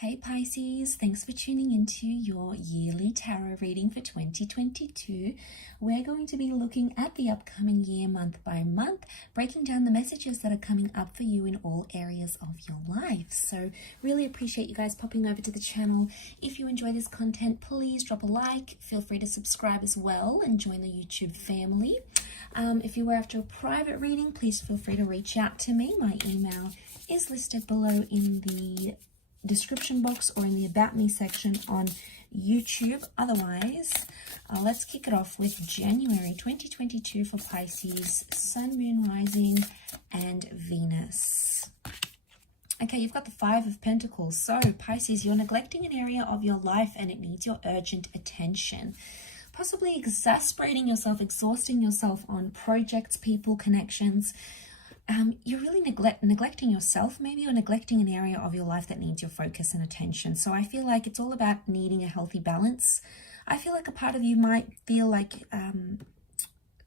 Hey Pisces, thanks for tuning into your yearly tarot reading for 2022. We're going to be looking at the upcoming year month by month, breaking down the messages that are coming up for you in all areas of your life. So really appreciate you guys popping over to the channel. If you enjoy this content, please drop a like. Feel free to subscribe as well and join the YouTube family. If you were after a private reading, please feel free to reach out to me. My email is listed below in the description box or in the About Me section on YouTube. Otherwise, let's kick it off with January 2022 for Pisces, Sun, Moon, Rising, and Venus. Okay, you've got the Five of Pentacles. So, Pisces, you're neglecting an area of your life and it needs your urgent attention. Possibly exasperating yourself, exhausting yourself on projects, people, connections. You're really neglecting yourself, maybe, or neglecting an area of your life that needs your focus and attention. So I feel like it's all about needing a healthy balance. I feel like a part of you might feel like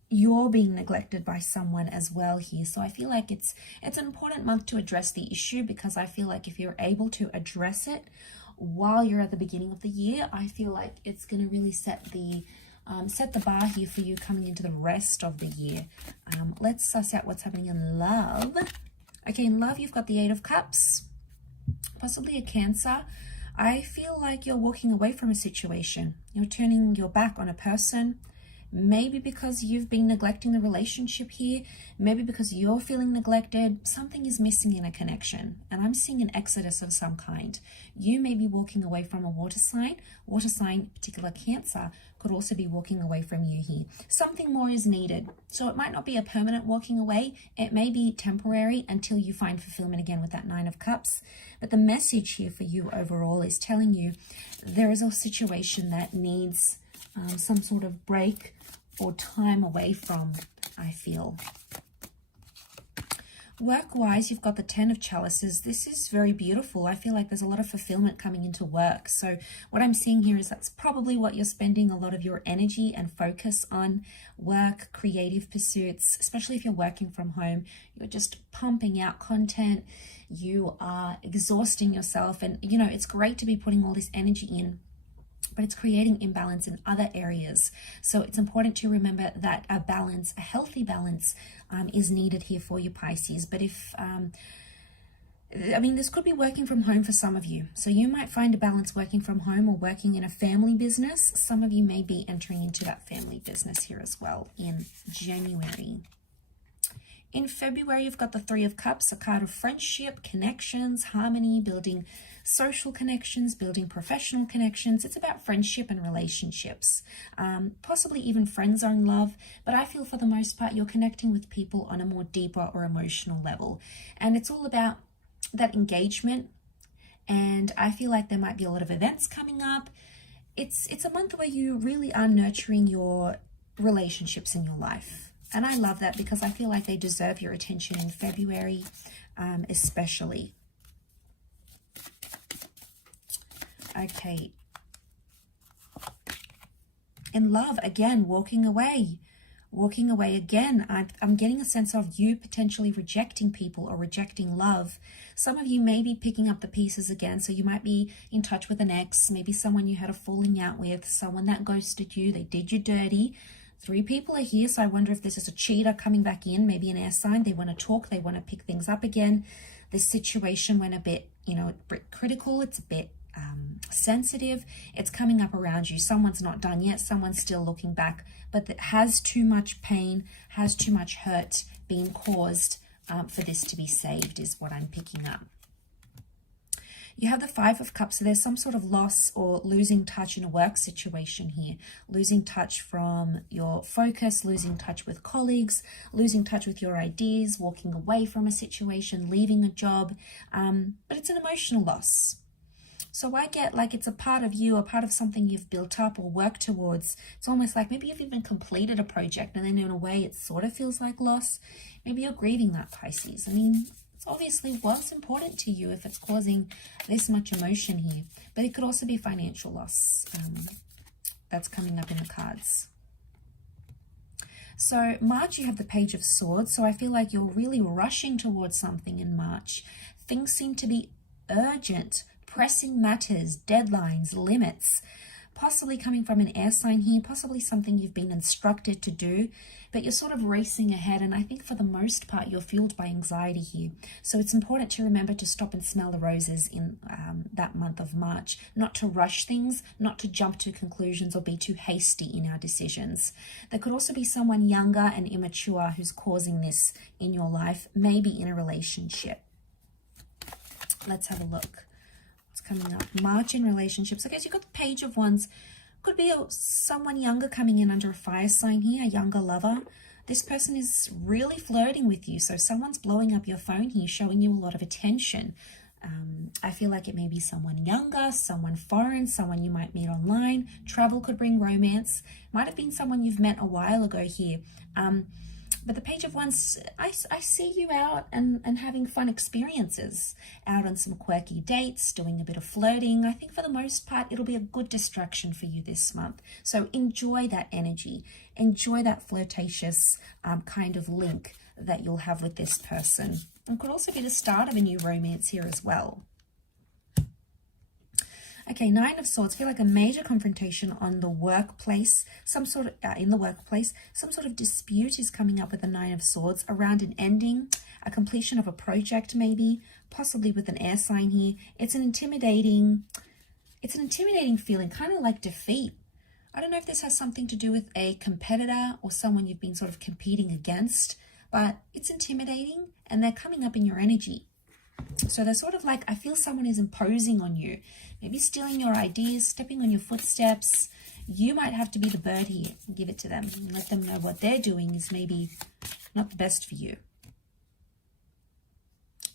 you're being neglected by someone as well here. So I feel like it's an important month to address the issue, because I feel like if you're able to address it while you're at the beginning of the year, I feel like it's going to really set the bar here for you coming into the rest of the year. Let's suss out what's happening in love. Okay, in love, you've got the Eight of Cups, possibly a Cancer. I feel like you're walking away from a situation. You're turning your back on a person. Maybe because you've been neglecting the relationship here. Maybe because you're feeling neglected. Something is missing in a connection. And I'm seeing an exodus of some kind. You may be walking away from a water sign. Water sign, particular Cancer, could also be walking away from you here. Something more is needed. So it might not be a permanent walking away. It may be temporary until you find fulfillment again with that Nine of Cups. But the message here for you overall is telling you there is a situation that needs some sort of break or time away from, I feel. Work-wise, you've got the Ten of Chalices. This is very beautiful. I feel like there's a lot of fulfillment coming into work. So what I'm seeing here is that's probably what you're spending a lot of your energy and focus on: work, creative pursuits, especially if you're working from home. You're just pumping out content. You are exhausting yourself. And, you know, it's great to be putting all this energy in, but it's creating imbalance in other areas. So it's important to remember that a balance, a healthy balance, is needed here for you, Pisces. But if, this could be working from home for some of you. So you might find a balance working from home or working in a family business. Some of you may be entering into that family business here as well in January. In February, you've got the Three of Cups, a card of friendship, connections, harmony, building social connections, building professional connections. It's about friendship and relationships, possibly even friend zone love. But I feel for the most part, you're connecting with people on a more deeper or emotional level. And it's all about that engagement. And I feel like there might be a lot of events coming up. It's a month where you really are nurturing your relationships in your life. And I love that, because I feel like they deserve your attention in February, especially. Okay. In love, again, walking away again. I'm getting a sense of you potentially rejecting people or rejecting love. Some of you may be picking up the pieces again. So you might be in touch with an ex, maybe someone you had a falling out with, someone that ghosted you, they did you dirty. Three people are here, so I wonder if this is a cheater coming back in, maybe an air sign. They want to talk, they want to pick things up again. This situation went a bit, a bit critical. It's a bit sensitive. It's coming up around you. Someone's not done yet. Someone's still looking back, but that has too much pain, has too much hurt being caused for this to be saved, is what I'm picking up. You have the Five of Cups, so there's some sort of loss or losing touch in a work situation here. Losing touch from your focus, losing touch with colleagues, losing touch with your ideas, walking away from a situation, leaving a job. But it's an emotional loss. So I get like it's a part of you, a part of something you've built up or worked towards. It's almost like maybe you've even completed a project, and then in a way it sort of feels like loss. Maybe you're grieving that, Pisces. It obviously was important to you if it's causing this much emotion here. But it could also be financial loss that's coming up in the cards. So March, you have the Page of Swords. So I feel like you're really rushing towards something in March. Things seem to be urgent, pressing matters, deadlines, limits, possibly coming from an air sign here, possibly something you've been instructed to do, but you're sort of racing ahead. And I think for the most part, you're fueled by anxiety here. So it's important to remember to stop and smell the roses in that month of March, not to rush things, not to jump to conclusions or be too hasty in our decisions. There could also be someone younger and immature who's causing this in your life, maybe in a relationship. Let's have a look. Coming up, March in relationships. Okay, so you've got the Page of Wands. Could be someone younger coming in under a fire sign here, a younger lover. This person is really flirting with you. So someone's blowing up your phone here, showing you a lot of attention. I feel like it may be someone younger, someone foreign, someone you might meet online. Travel could bring romance. Might have been someone you've met a while ago here. But the Page of Wands, I see you out and having fun experiences, out on some quirky dates, doing a bit of flirting. I think for the most part, it'll be a good distraction for you this month. So enjoy that energy. Enjoy that flirtatious kind of link that you'll have with this person. It could also be the start of a new romance here as well. Okay, Nine of Swords. Feel like a major confrontation on the workplace, some sort of in the workplace. Some sort of dispute is coming up with the Nine of Swords around an ending, a completion of a project, maybe, possibly with an air sign here. It's an intimidating feeling, kind of like defeat. I don't know if this has something to do with a competitor or someone you've been sort of competing against, but it's intimidating, and they're coming up in your energy. So they're sort of like, I feel someone is imposing on you, maybe stealing your ideas, stepping on your footsteps. You might have to be the bird here and give it to them and let them know what they're doing is maybe not the best for you.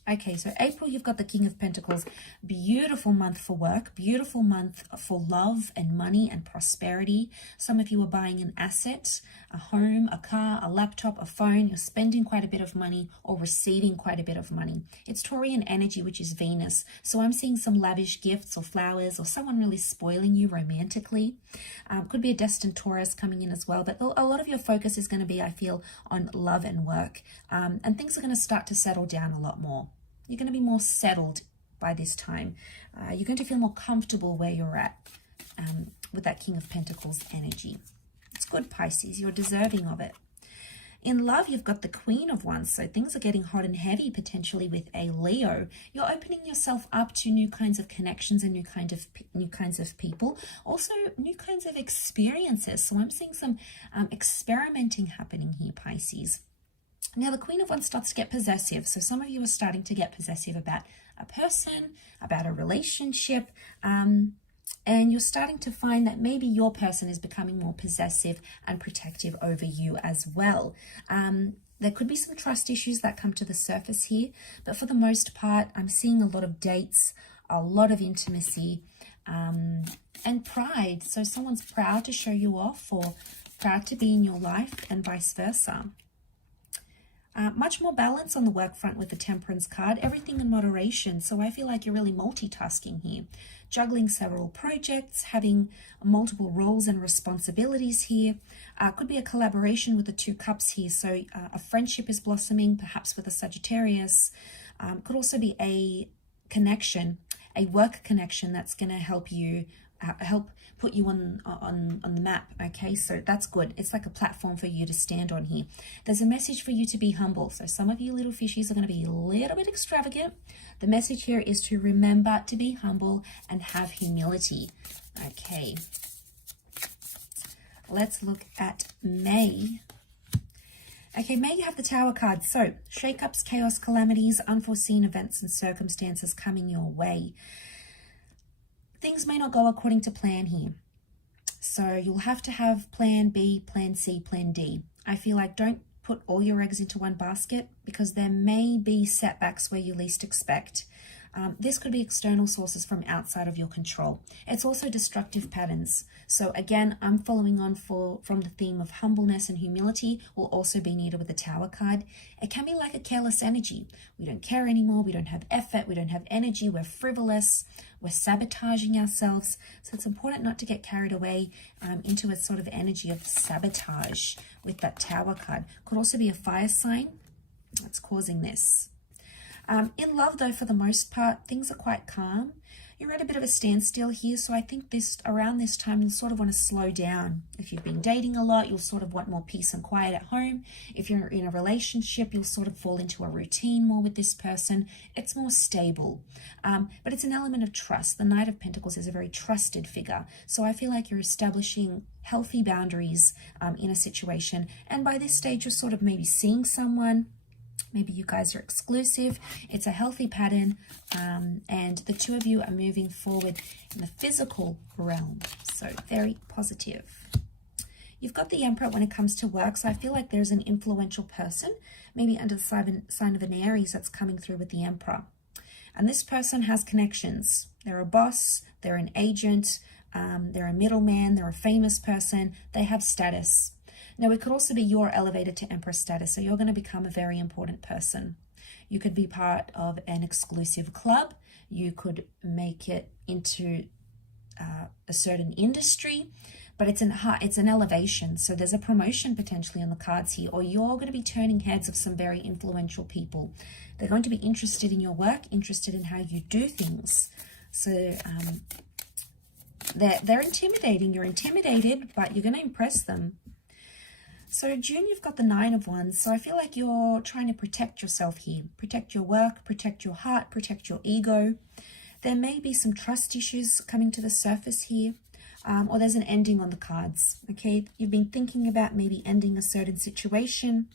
Okay, so April, you've got the King of Pentacles. Beautiful month for work, beautiful month for love and money and prosperity. Some of you are buying an asset, a home, a car, a laptop, a phone. You're spending quite a bit of money or receiving quite a bit of money. It's Taurian energy, which is Venus. So I'm seeing some lavish gifts or flowers or someone really spoiling you romantically. Could be a destined Taurus coming in as well. But a lot of your focus is going to be, I feel, on love and work. And things are going to start to settle down a lot more. You're going to be more settled by this time. You're going to feel more comfortable where you're at with that King of Pentacles energy. It's good, Pisces. You're deserving of it. In love, you've got the Queen of Wands. So things are getting hot and heavy, potentially with a Leo. You're opening yourself up to new kinds of connections and new kinds of people. Also, new kinds of experiences. So I'm seeing some experimenting happening here, Pisces. Now, the Queen of Wands starts to get possessive. So some of you are starting to get possessive about a person, about a relationship, and you're starting to find that maybe your person is becoming more possessive and protective over you as well. There could be some trust issues that come to the surface here, but for the most part, I'm seeing a lot of dates, a lot of intimacy, and pride. So someone's proud to show you off or proud to be in your life and vice versa. Much more balance on the work front with the Temperance card, everything in moderation. So I feel like you're really multitasking here, juggling several projects, having multiple roles and responsibilities here. Could be a collaboration with the Two Cups here. So a friendship is blossoming, perhaps with a Sagittarius. Could also be a connection, a work connection that's going to help you help put you on the map. Okay, so that's good. It's like a platform for you to stand on here. There's a message for you to be humble. So some of you little fishies are going to be a little bit extravagant. The message here is to remember to be humble and have humility. Okay, let's look at May. Okay, May, you have the Tower card. So shakeups, chaos, calamities, unforeseen events and circumstances coming your way. Things may not go according to plan here. So you'll have to have plan B, plan C, plan D. I feel like don't put all your eggs into one basket because there may be setbacks where you least expect. This could be external sources from outside of your control. It's also destructive patterns. So again, I'm following on from the theme of humbleness and humility will also be needed with the Tower card. It can be like a careless energy. We don't care anymore. We don't have effort. We don't have energy. We're frivolous. We're sabotaging ourselves. So it's important not to get carried away into a sort of energy of sabotage with that Tower card. Could also be a fire sign that's causing this. In love, though, for the most part, things are quite calm. You're at a bit of a standstill here, so I think around this time you'll sort of want to slow down. If you've been dating a lot, you'll sort of want more peace and quiet at home. If you're in a relationship, you'll sort of fall into a routine more with this person. It's more stable, but it's an element of trust. The Knight of Pentacles is a very trusted figure, so I feel like you're establishing healthy boundaries in a situation, and by this stage you're sort of maybe seeing someone. Maybe you guys are exclusive. It's a healthy pattern, and the two of you are moving forward in the physical realm. So very positive. You've got the Emperor when it comes to work, so I feel like there's an influential person, maybe under the sign of an Aries, that's coming through with the Emperor. And this person has connections. They're a boss, they're an agent, they're a middleman, they're a famous person, they have status. Now, it could also be you're elevated to Empress status, so you're going to become a very important person. You could be part of an exclusive club. You could make it into a certain industry, but it's an elevation. So there's a promotion potentially on the cards here, or you're going to be turning heads of some very influential people. They're going to be interested in your work, interested in how you do things. So they're intimidating. You're intimidated, but you're going to impress them. So June, you've got the Nine of Wands. So I feel like you're trying to protect yourself here. Protect your work, protect your heart, protect your ego. There may be some trust issues coming to the surface here, or there's an ending on the cards, okay? You've been thinking about maybe ending a certain situation,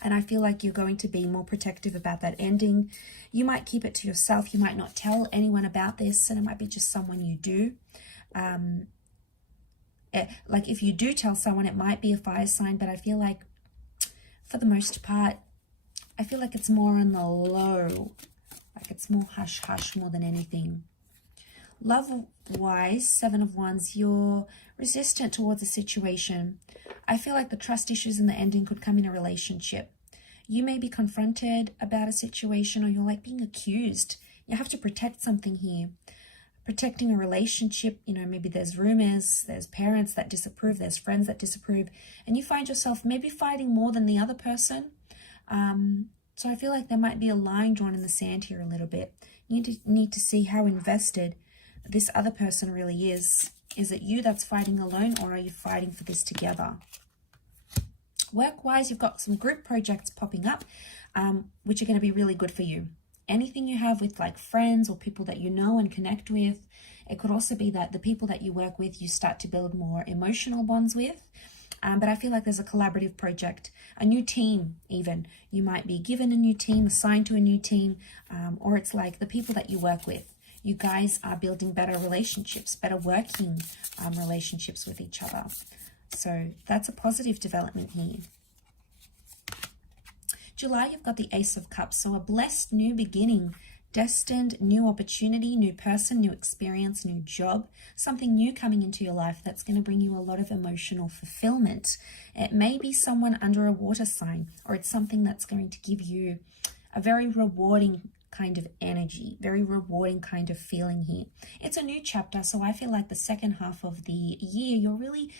and I feel like you're going to be more protective about that ending. You might keep it to yourself. You might not tell anyone about this, and it might be just someone you do. Like if you do tell someone, it might be a fire sign, but I feel like for the most part, I feel like it's more on the low, like it's more hush-hush more than anything. Love-wise, Seven of Wands, you're resistant towards a situation. I feel like the trust issues in the ending could come in a relationship. You may be confronted about a situation, or you're like being accused. You have to protect something here. Protecting a relationship, you know, maybe there's rumors, there's parents that disapprove, there's friends that disapprove, and you find yourself maybe fighting more than the other person. So I feel like there might be a line drawn in the sand here a little bit. You need to see how invested this other person really is. Is it you that's fighting alone, or are you fighting for this together? Work-wise, you've got some group projects popping up, which are going to be really good for you. Anything you have with like friends or people that you know and connect with. It could also be that the people that you work with, you start to build more emotional bonds with. But I feel like there's a collaborative project, a new team even. You might be given a new team, assigned to a new team, or it's like the people that you work with. You guys are building better relationships, better working relationships with each other. So that's a positive development here. July, you've got the Ace of Cups, so a blessed new beginning, destined new opportunity, new person, new experience, new job, something new coming into your life that's going to bring you a lot of emotional fulfillment. It may be someone under a water sign, or it's something that's going to give you a very rewarding kind of energy, very rewarding kind of feeling here. It's a new chapter, so I feel like the second half of the year, you're really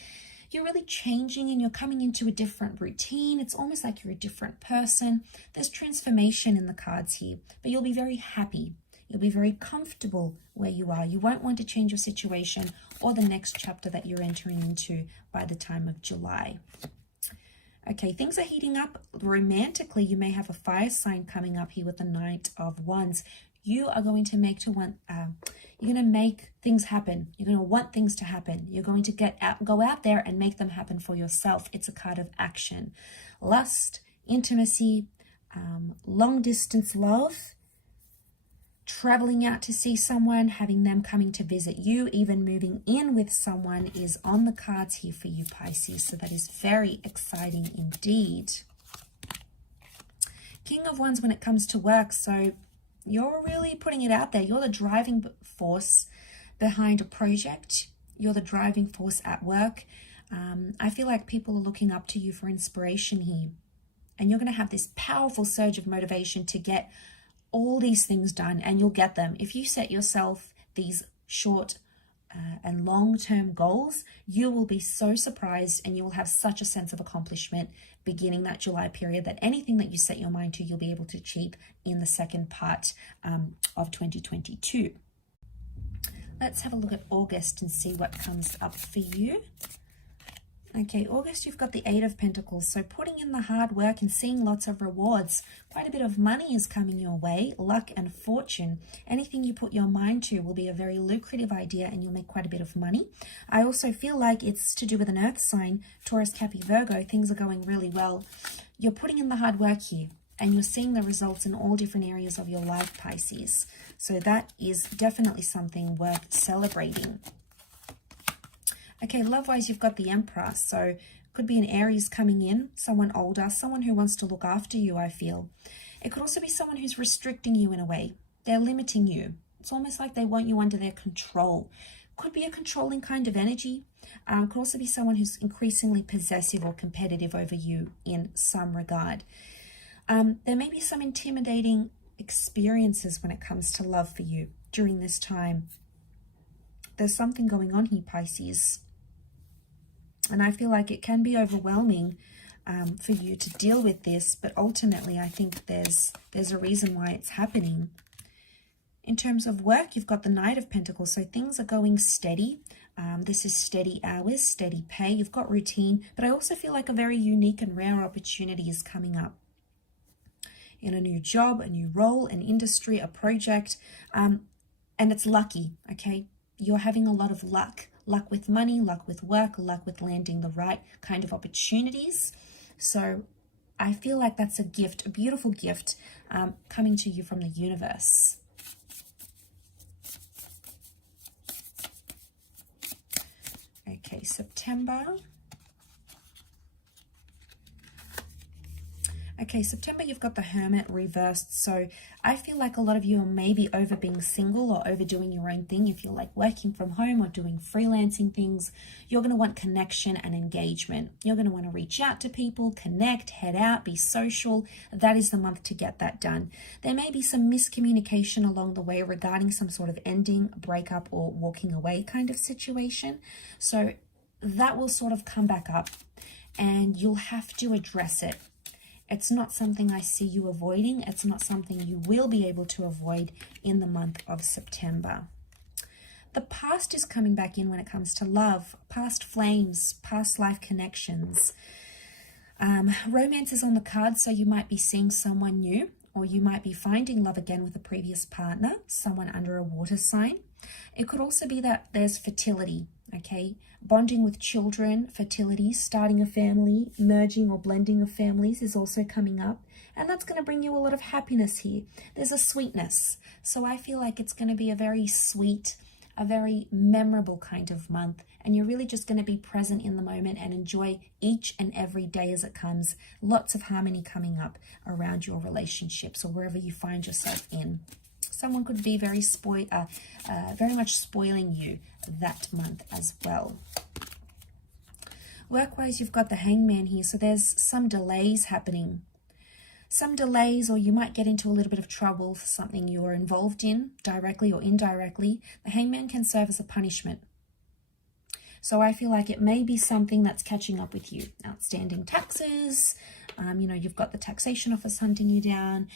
changing and you're coming into a different routine. It's almost like you're a different person. There's transformation in the cards here, but you'll be very happy. You'll be very comfortable where you are. You won't want to change your situation or the next chapter that you're entering into by the time of July. Okay, things are heating up romantically. You may have a fire sign coming up here with the Knight of Wands. You are going to you're going to make things happen. You're going to want things to happen. You're going to go out there and make them happen for yourself. It's a card of action. Lust, intimacy, long distance love, traveling out to see someone, having them coming to visit you, even moving in with someone is on the cards here for you, Pisces. So that is very exciting indeed. King of Wands when it comes to work. So you're really putting it out there. You're the driving force behind a project. You're the driving force at work. I feel like people are looking up to you for inspiration here. And you're going to have this powerful surge of motivation to get all these things done, and you'll get them. If you set yourself these short and long-term goals, you will be so surprised, and you will have such a sense of accomplishment beginning that July period that anything that you set your mind to, you'll be able to achieve in the second part of 2022. Let's have a look at August and see what comes up for you. Okay, August, you've got the Eight of Pentacles. So putting in the hard work and seeing lots of rewards. Quite a bit of money is coming your way, luck and fortune. Anything you put your mind to will be a very lucrative idea, and you'll make quite a bit of money. I also feel like it's to do with an earth sign, Taurus, Capricorn, Virgo. Things are going really well. You're putting in the hard work here, and you're seeing the results in all different areas of your life, Pisces. So that is definitely something worth celebrating. Okay, love-wise, you've got the Emperor. So could be an Aries coming in, someone older, someone who wants to look after you, I feel. It could also be someone who's restricting you in a way. They're limiting you. It's almost like they want you under their control. Could be a controlling kind of energy. Could also be someone who's increasingly possessive or competitive over you in some regard. There may be some intimidating experiences when it comes to love for you during this time. There's something going on here, Pisces. And I feel like it can be overwhelming for you to deal with this, but ultimately I think there's a reason why it's happening. In terms of work, you've got the Knight of Pentacles, so things are going steady. This is steady hours, steady pay. You've got routine, but I also feel like a very unique and rare opportunity is coming up. In a new job, a new role, an industry, a project, and it's lucky, okay? You're having a lot of luck. Luck with money, luck with work, luck with landing the right kind of opportunities. So I feel like that's a gift, a beautiful gift coming to you from the universe. Okay, September. Okay, September, you've got the Hermit reversed. So I feel like a lot of you are maybe over being single or overdoing your own thing. If you're like working from home or doing freelancing things, you're going to want connection and engagement. You're going to want to reach out to people, connect, head out, be social. That is the month to get that done. There may be some miscommunication along the way regarding some sort of ending, breakup, or walking away kind of situation. So that will sort of come back up and you'll have to address it. It's not something I see you avoiding. It's not something you will be able to avoid in the month of September. The past is coming back in when it comes to love, past flames, past life connections. Romance is on the card, so you might be seeing someone new, or you might be finding love again with a previous partner, someone under a water sign. It could also be that there's fertility, okay? Bonding with children, fertility, starting a family, merging or blending of families is also coming up. And that's going to bring you a lot of happiness here. There's a sweetness. So I feel like it's going to be a very sweet, a very memorable kind of month. And you're really just going to be present in the moment and enjoy each and every day as it comes. Lots of harmony coming up around your relationships or wherever you find yourself in. Someone could be very much spoiling you that month as well. Work-wise, you've got the Hangman here, so there's some delays happening. Some delays, or you might get into a little bit of trouble for something you're involved in, directly or indirectly. The Hangman can serve as a punishment. So I feel like it may be something that's catching up with you. Outstanding taxes, you've got the taxation office hunting you down.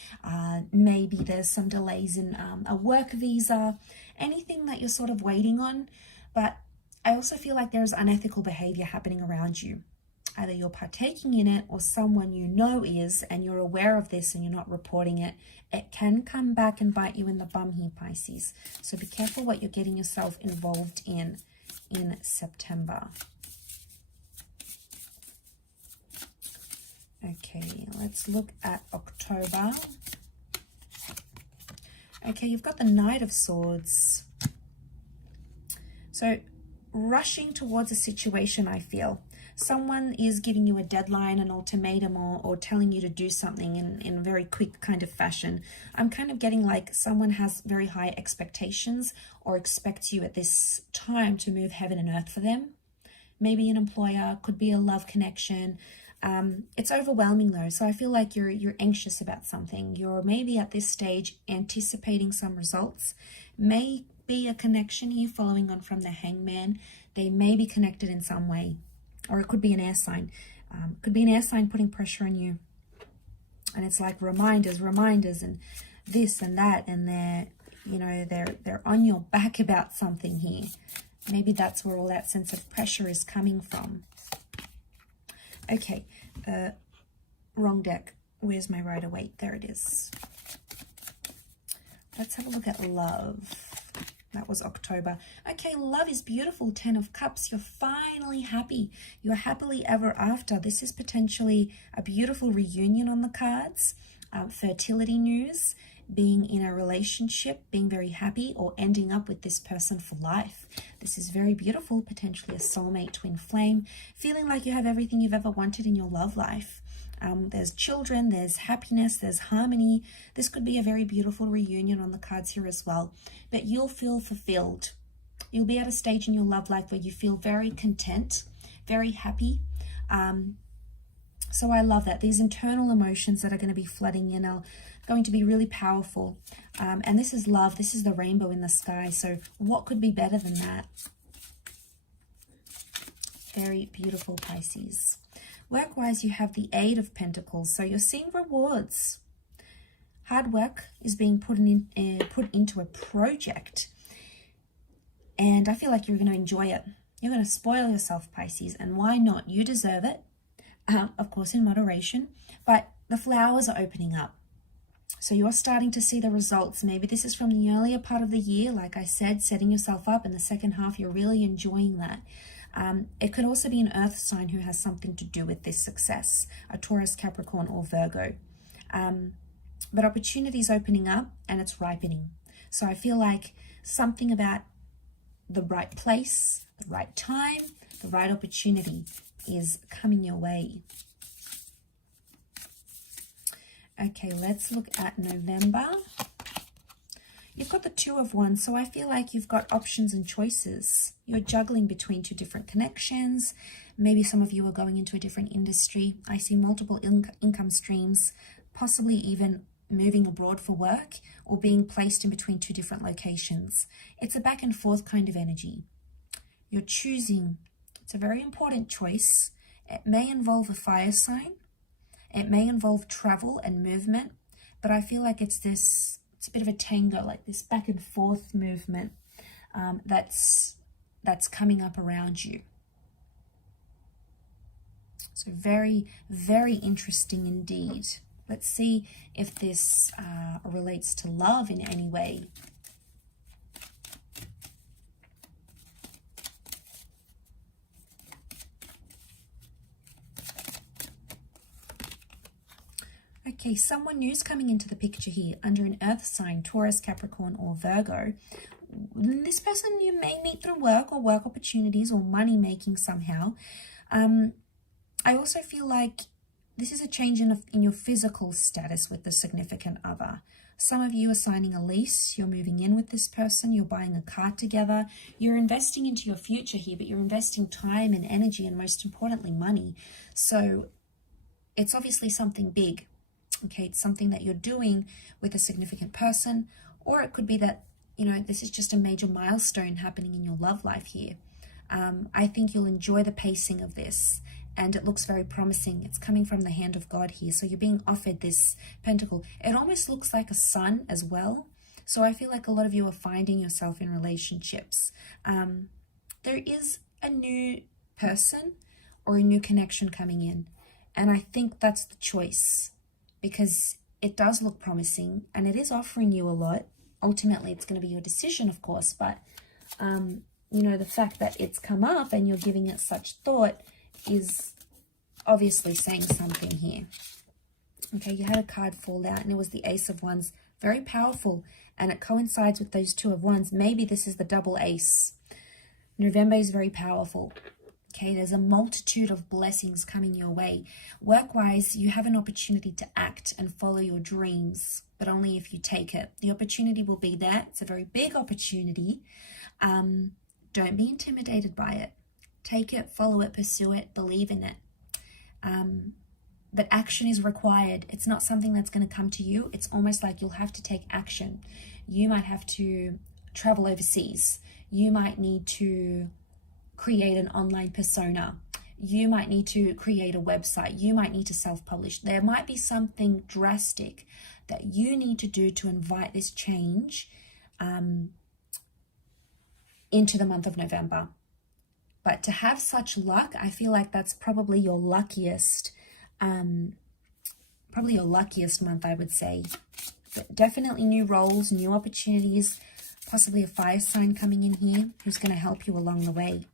Maybe there's some delays in a work visa, anything that you're sort of waiting on. But I also feel like there's unethical behavior happening around you. Either you're partaking in it or someone you know is, and you're aware of this and you're not reporting it. It can come back and bite you in the bum here, Pisces. So be careful what you're getting yourself involved in September. Okay, let's look at October. Okay, you've got the Knight of Swords. So rushing towards a situation, I feel. Someone is giving you a deadline, an ultimatum, or telling you to do something in a very quick kind of fashion. I'm kind of getting like someone has very high expectations or expects you at this time to move heaven and earth for them. Maybe an employer, could be a love connection. It's overwhelming though, so I feel like you're anxious about something. You're maybe at this stage anticipating some results. May be a connection here following on from the Hangman. They may be connected in some way, or it could be an air sign. Could be an air sign putting pressure on you. And it's like reminders, and this and that, and they're on your back about something here. Maybe that's where all that sense of pressure is coming from. Okay, wrong deck. Where's my Rider-Waite? There it is. Let's have a look at love. That was October. Okay, love is beautiful. 10 of Cups. You're finally happy. You're happily ever after. This is potentially a beautiful reunion on the cards. Fertility news. Being in a relationship. Being very happy. Or ending up with this person for life. This is very beautiful. Potentially a soulmate, twin flame. Feeling like you have everything you've ever wanted in your love life. There's children, there's happiness, there's harmony. This could be a very beautiful reunion on the cards here as well. But you'll feel fulfilled. You'll be at a stage in your love life where you feel very content, very happy. So I love that. These internal emotions that are going to be flooding in are going to be really powerful. And this is love. This is the rainbow in the sky. So what could be better than that? Very beautiful, Pisces. Work-wise, you have the 8 of Pentacles. So you're seeing rewards. Hard work is being put into a project. And I feel like you're going to enjoy it. You're going to spoil yourself, Pisces. And why not? You deserve it. Of course, in moderation. But the flowers are opening up. So you're starting to see the results. Maybe this is from the earlier part of the year. Like I said, setting yourself up. In the second half, you're really enjoying that. It could also be an earth sign who has something to do with this success, a Taurus, Capricorn, or Virgo. But opportunity is opening up and it's ripening. So I feel like something about the right place, the right time, the right opportunity is coming your way. Okay, let's look at November. You've got the 2 of Wands, so I feel like you've got options and choices. You're juggling between 2 different connections. Maybe some of you are going into a different industry. I see multiple income streams, possibly even moving abroad for work or being placed in between 2 different locations. It's a back and forth kind of energy. You're choosing. It's a very important choice. It may involve a fire sign. It may involve travel and movement, but I feel like it's a bit of a tango, like this back and forth movement that's coming up around you. So very, very interesting indeed. Let's see if this relates to love in any way. Okay, someone new's coming into the picture here under an earth sign, Taurus, Capricorn, or Virgo. This person you may meet through work or work opportunities or money making somehow. I also feel like this is a change in your physical status with the significant other. Some of you are signing a lease, you're moving in with this person, you're buying a car together, you're investing into your future here, but you're investing time and energy and most importantly, money. So it's obviously something big. Okay, it's something that you're doing with a significant person, or it could be that, this is just a major milestone happening in your love life here. I think you'll enjoy the pacing of this, and it looks very promising. It's coming from the hand of God here, so you're being offered this pentacle. It almost looks like a sun as well, so I feel like a lot of you are finding yourself in relationships. There is a new person or a new connection coming in, and I think that's the choice. Because it does look promising and it is offering you a lot. Ultimately, it's going to be your decision, of course. But, the fact that it's come up and you're giving it such thought is obviously saying something here. Okay, you had a card fall out and it was the Ace of Wands. Very powerful. And it coincides with those 2 of Wands. Maybe this is the double ace. November is very powerful. Okay, there's a multitude of blessings coming your way. Work-wise, you have an opportunity to act and follow your dreams, but only if you take it. The opportunity will be there. It's a very big opportunity. Don't be intimidated by it. Take it, follow it, pursue it, believe in it. But action is required. It's not something that's going to come to you. It's almost like you'll have to take action. You might have to travel overseas. You might need to create an online persona. You might need to create a website. You might need to self-publish. There might be something drastic that you need to do to invite this change into the month of November. But to have such luck, I feel like that's probably your luckiest month, I would say. But definitely new roles, new opportunities, possibly a fire sign coming in here who's going to help you along the way.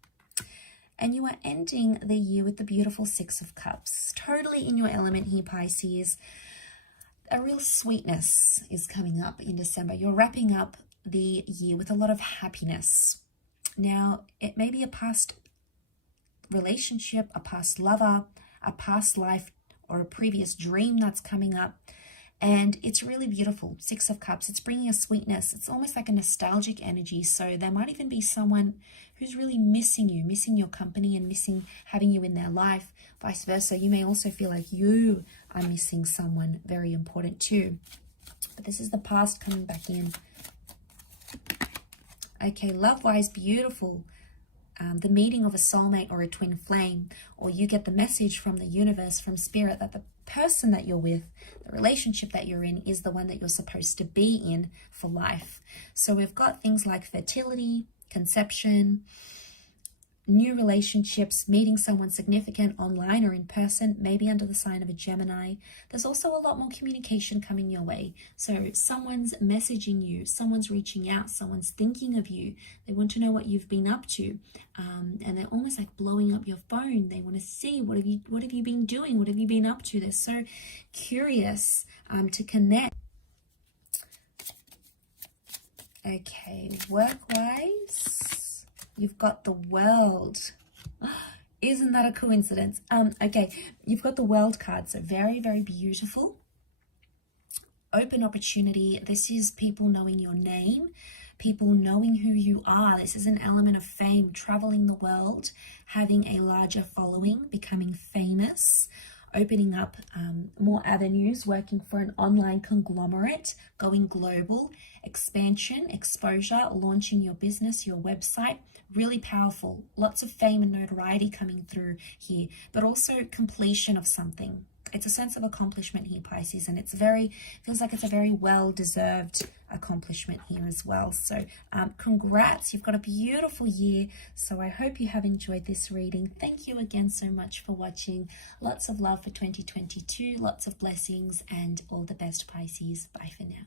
And you are ending the year with the beautiful Six of Cups. Totally in your element here, Pisces. A real sweetness is coming up in December. You're wrapping up the year with a lot of happiness. Now, it may be a past relationship, a past lover, a past life, or a previous dream that's coming up. And it's really beautiful. Six of Cups. It's bringing a sweetness. It's almost like a nostalgic energy. So there might even be someone who's really missing you, missing your company and missing having you in their life. Vice versa. You may also feel like you are missing someone very important too. But this is the past coming back in. Okay, love-wise, beautiful. The meeting of a soulmate or a twin flame, or you get the message from the universe, from spirit, that the person that you're with, the relationship that you're in, is the one that you're supposed to be in for life. So we've got things like fertility, conception, new relationships, meeting someone significant online or in person, maybe under the sign of a Gemini. There's also a lot more communication coming your way. So someone's messaging you, someone's reaching out, someone's thinking of you. They want to know what you've been up to. And they're almost like blowing up your phone. They want to see, what have you been doing? What have you been up to? They're so curious to connect. Okay, work-wise, you've got the World. Isn't that a coincidence? Okay, you've got the World card, so very, very beautiful. Open opportunity. This is people knowing your name, people knowing who you are. This is an element of fame, traveling the world, having a larger following, becoming famous, opening up more avenues, working for an online conglomerate, going global, expansion, exposure, launching your business, your website. Really powerful. Lots of fame and notoriety coming through here, but also completion of something. It's a sense of accomplishment here, Pisces, and feels like it's a very well-deserved accomplishment here as well. So congrats, you've got a beautiful year. So I hope you have enjoyed this reading. Thank you again so much for watching. Lots of love for 2022, lots of blessings, and all the best, Pisces. Bye for now.